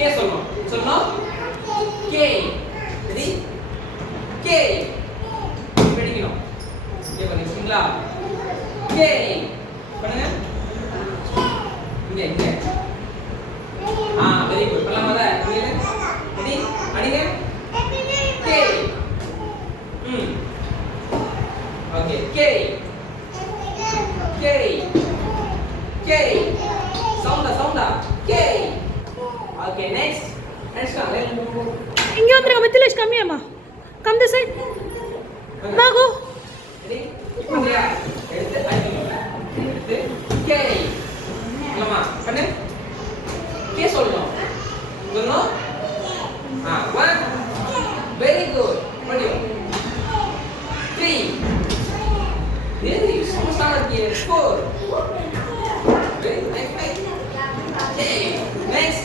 K சொல்லணும் சொல்லணும் K ready K படிக்கணும் கே பண்ணிட்டீங்களா கே பண்ணுங்க இங்க இங்க வெரி குட் பண்ணலாமா அத ரெடி அடிங்க K okay K K K சவுண்டா கே ஓகே நெக்ஸ்ட் இங்க வந்துருங்க மித்திலேஷ் கம்மியாமா கம் திஸ் சைடு நாகோ ரெடி இங்கயா எடுத்து அடிங்க எடுத்து கே பண்ணலாமா பண்ணு கே சொல்லணும் சொல்லணும் one very good படியும் 3 very சமஸ்தான okay 4 very nice okay next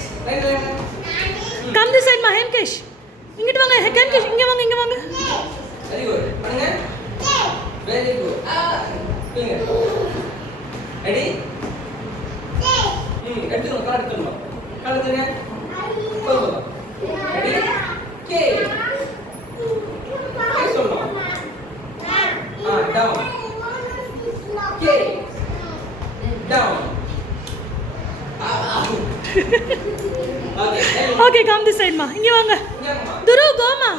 come this side மா ஹேம்கேஷ் இங்கிட்டு வாங்க ஹேம்கேஷ் இங்க வாங்க very good பண்ணுங்க very good பண்ணுங்க ரெடி எடுத்துக்கணும் கால் எடுத்துக்கணும் கால் எடுத்துங்க போதும் ரெடி கே கே சொல்லணும் டவுன் கே down okay come this side மா இங்க வாங்க துரு கோமா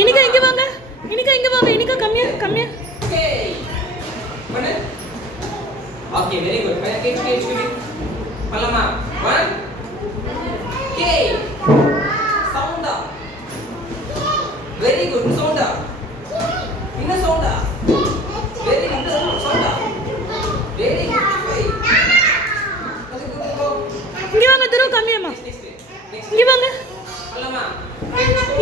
இனிகா இங்க வாங்க இனிகா கம்மியா கே பண்ணு ஓகே வெரி குட் கே பண்ணலாமா 1 கே சவுண்டா வெரி குட் சவுண்டா இன்னும் சவுண்டா வெரி குட் சவுண்டா வெரி குட் இங்க வாங்க துரு கம்மியாமா இங்க வாங்க பண்ணலாமா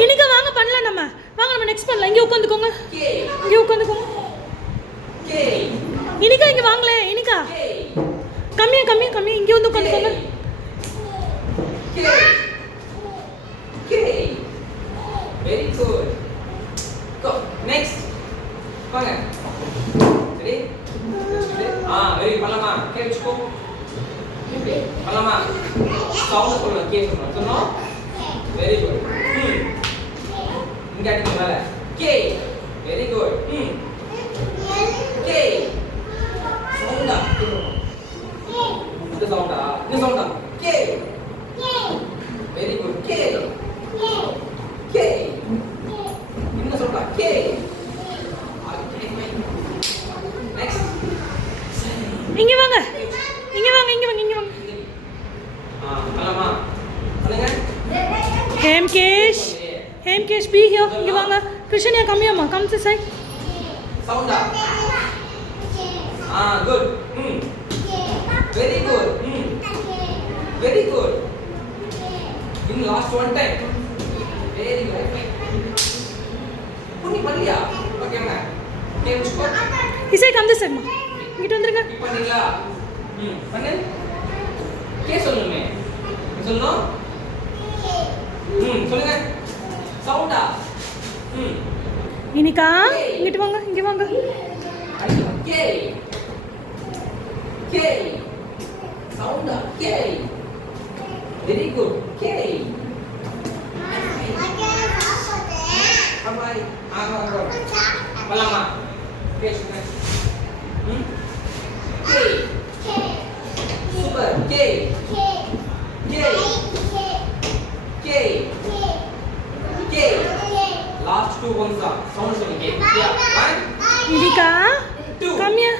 இனிகா வாங்க பண்ணலாம் நம்ம நெக்ஸ்ட் பண்ணலாம் இங்க உட்காந்துக்கோங்க கே கே இனிகா இங்க வாங்களே இனிகா கே கம்மியா இங்க வந்து உட்காந்துக்கோங்க okay okay very good go next வாங்க ரெடி வெரி பண்ணலாமா கே வெச்சுக்கோ பண்ணலாமா சவுண்ட் சொல்லணும் கே சொல்லணும் வெரி குட் இங்க அடிங்க மேல கே வெரி குட் கே சவுண்டா இந்த சவுண்டா K very good K K இன்னும் சவுண்டா கே நெக்ஸ்ட் இங்க வாங்க பண்ணலாமா பண்ணுங்க ஹேம்கேஷ் பி ஹியர் இங்க வாங்க கிருஷ்ணயா கம்மியாமா கம் திஸ் சைடு சவுண்டா good very good very good in last one time very good புனி பண்ணியா ஓகேங்க கே வெச்சுக்கோ இசை கம் திஸ் சைடு மா இங்கிட்டு வந்துருங்க பண்ணீங்களா பண்ணு கே சொல்லுமே சொல்லணும் சொல்லுங்க சவுண்டா இனிகா இங்கிட்டு வாங்க இங்க வாங்க கே கே சவுண்டா கே வெரி குட் கே பாய் பண்ணலாமா K super K K K K last 2 ones sound சொல்லுங்க கே 1 இனிகா 2 கம்மியா